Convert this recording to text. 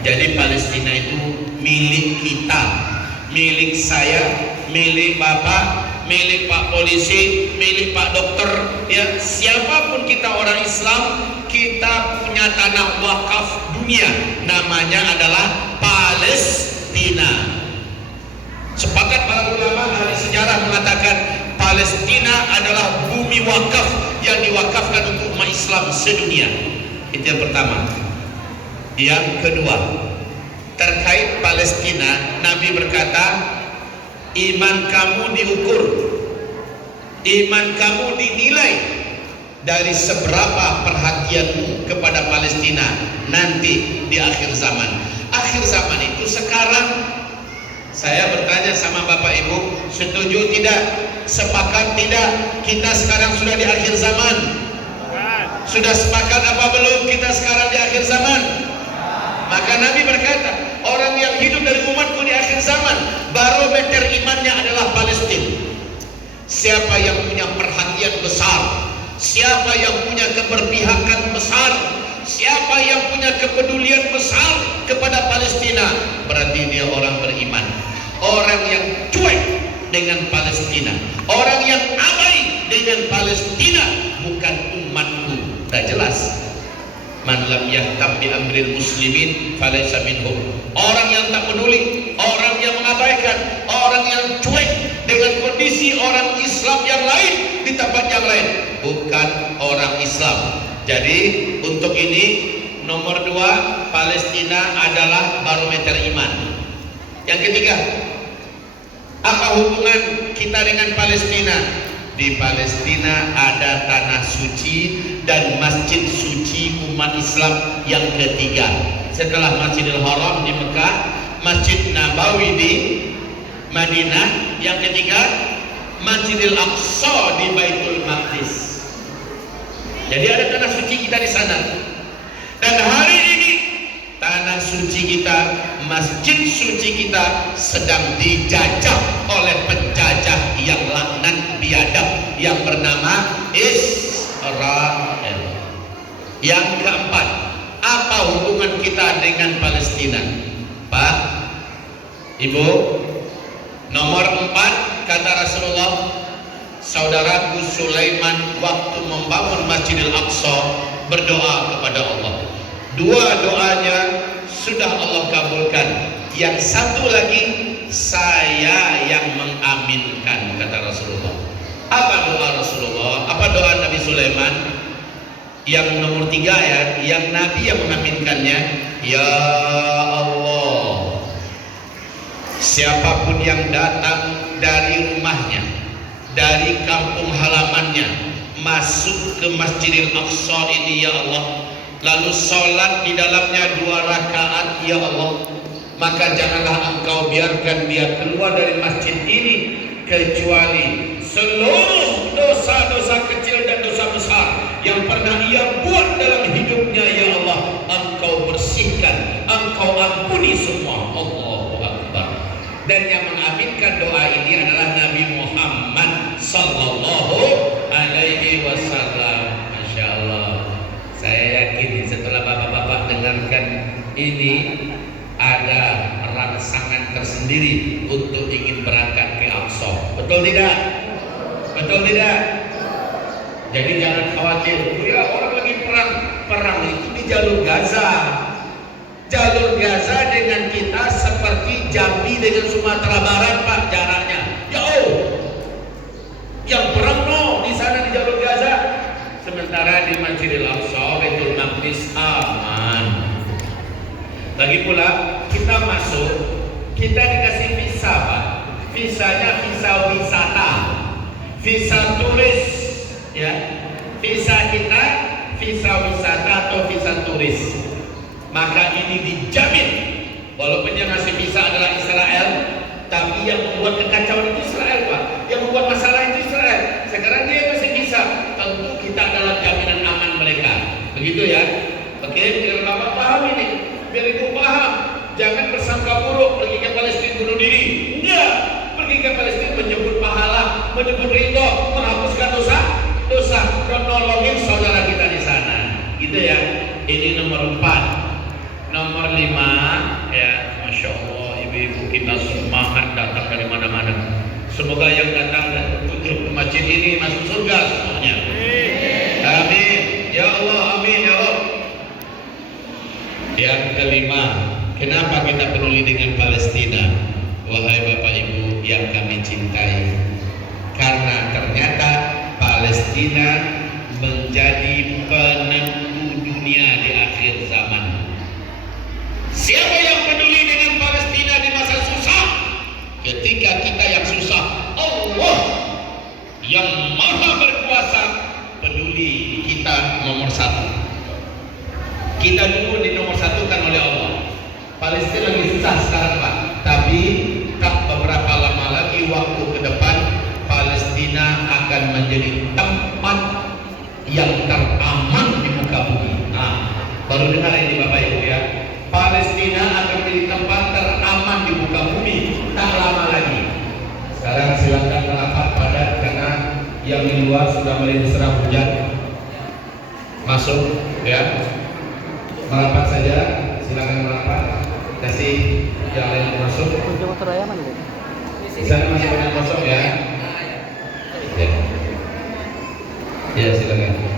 Jadi Palestina itu milik kita, milik saya, milik Bapak, milik Pak Polisi, milik Pak Dokter, ya siapapun kita orang Islam, kita punya tanah wakaf dunia, namanya adalah Palestina. Sepakat para ulama ahli sejarah mengatakan Palestina adalah bumi wakaf yang diwakafkan untuk umat Islam sedunia. Itu yang pertama. Yang kedua, terkait Palestina, Nabi berkata, iman kamu diukur, iman kamu dinilai dari seberapa perhatianmu kepada Palestina nanti di akhir zaman. Akhir zaman itu sekarang. Saya bertanya sama Bapak Ibu, setuju tidak? Sepakat tidak? Kita sekarang sudah di akhir zaman. Sudah sepakat apa belum kita sekarang di akhir zaman? Maka Nabi berkata, orang yang hidup dari umatku di akhir zaman, barometer imannya adalah Palestina. Siapa yang punya perhatian besar, siapa yang punya keberpihakan besar, siapa yang punya kepedulian besar kepada Palestina, berarti dia orang beriman. Orang yang cuek dengan Palestina, orang yang abai dengan Palestina, bukan umatku. Sudah jelas. Man lam yahtam bi amril muslimin falaysa minhum. Orang yang tak peduli, orang yang mengabaikan, orang yang cuek dengan kondisi orang Islam yang lain di tempat yang lain, bukan orang Islam. Jadi untuk ini nomor 2, Palestina adalah barometer iman. Yang ketiga, apa hubungan kita dengan Palestina? Di Palestina ada tanah suci dan masjid suci umat Islam yang ketiga. Setelah Masjidil Haram di Mekah, Masjid Nabawi di Madinah, yang ketiga Masjidil Aqsa di Baitul Maqdis. Jadi ada tanah suci kita di sana. Dan hari ini tanah suci kita, masjid suci kita sedang dijajah oleh penjajah yang laknat biadab yang bernama Israel. Yang keempat, apa hubungan kita dengan Palestina? Pak, Ibu, nomor 4 kata Rasulullah, saudaraku Sulaiman waktu membangun Masjidil Aqsa berdoa kepada Allah. 2 doanya sudah Allah kabulkan. Yang satu lagi saya yang mengaminkan, kata Rasulullah. Apa doa Rasulullah? Apa doa Nabi Sulaiman? Yang nomor 3 ya, yang Nabi yang mengaminkannya. Ya Allah, siapapun yang datang dari rumahnya, dari kampung halamannya, masuk ke Masjidil Aqsa ini ya Allah, lalu sholat di dalamnya 2 rakaat ya Allah, maka janganlah engkau biarkan dia keluar dari masjid ini kecuali seluruh dosa-dosa kecil dan dosa besar yang pernah ia buat dalam hidupnya ya Allah, engkau bersihkan, engkau ampuni semua. Allahu Akbar. Dan yang mengaminkan doa ini adalah Nabi Muhammad sallallahu alaihi wasallam. Masya Allah. Saya yakin setelah bapak-bapak dengarkan ini, ada rangsangan tersendiri untuk ingin berangkat ke Aqsa. Betul tidak? Betul tidak? Jadi jangan khawatir, ya orang lagi perang itu di jalur Gaza. Jalur Gaza dengan kita seperti Jambi dengan Sumatera Barat, Pak, jaraknya jauh. Yang perang di sana di jalur Gaza. Sementara di Masjidil Aqsa, Baitul Maqdis aman. Lagi pula kita masuk, kita dikasih visa, Pak. Visanya visa wisata, visa turis, ya. Visa kita visa wisata atau visa turis. Maka ini dijamin, walaupun yang ngasih visa adalah Israel, tapi yang membuat kekacauan itu Israel, Pak. Yang membuat masalah itu Israel. Sekarang dia ngasih visa, tentu kita dalam jaminan aman mereka. Begitu ya. Oke, biar Bapak paham ini, biar Ibu paham. Jangan bersangka buruk pergi ke Palestina bunuh diri. Enggak, pergi ke Palestina menyebut pahala, menyebut ridho, menghapuskan dosa, dan nolongin saudara kita di sana. Gitu ya. Ini nomor 4. Nomor 5, ya, Masya Allah, ibu-ibu kita semangat datang dari mana-mana. Semoga yang datang dan kunjung ke masjid ini masuk surga semuanya. Amin. Ya Allah, amin ya Allah. Yang kelima, kenapa kita peduli dengan Palestina? Wahai Bapak Ibu yang kami cintai, karena ternyata Palestina menjadi penentu dunia di akhir zaman. Siapa yang peduli dengan Palestina di masa susah? Ketika kita yang susah, Allah yang maha berkuasa peduli kita nomor 1. Kita dulu di nomor 1 kan oleh Allah. Palestina lagi susah sekarang Pak, tapi tak beberapa lama lagi waktu ke depan Palestina akan menjadi tempat yang teraman di muka bumi. Nah, baru dengar ini Bapak Ibu ya. Palestina akan menjadi tempat teraman di muka bumi tak lama lagi. Sekarang silakan merapat padat karena yang di luar sudah mulai diserang hujan. Masuk ya. Merapat saja, silakan merapat. Kasih yang lain masuk. Di sana masih banyak kosong ya. Ya silakan.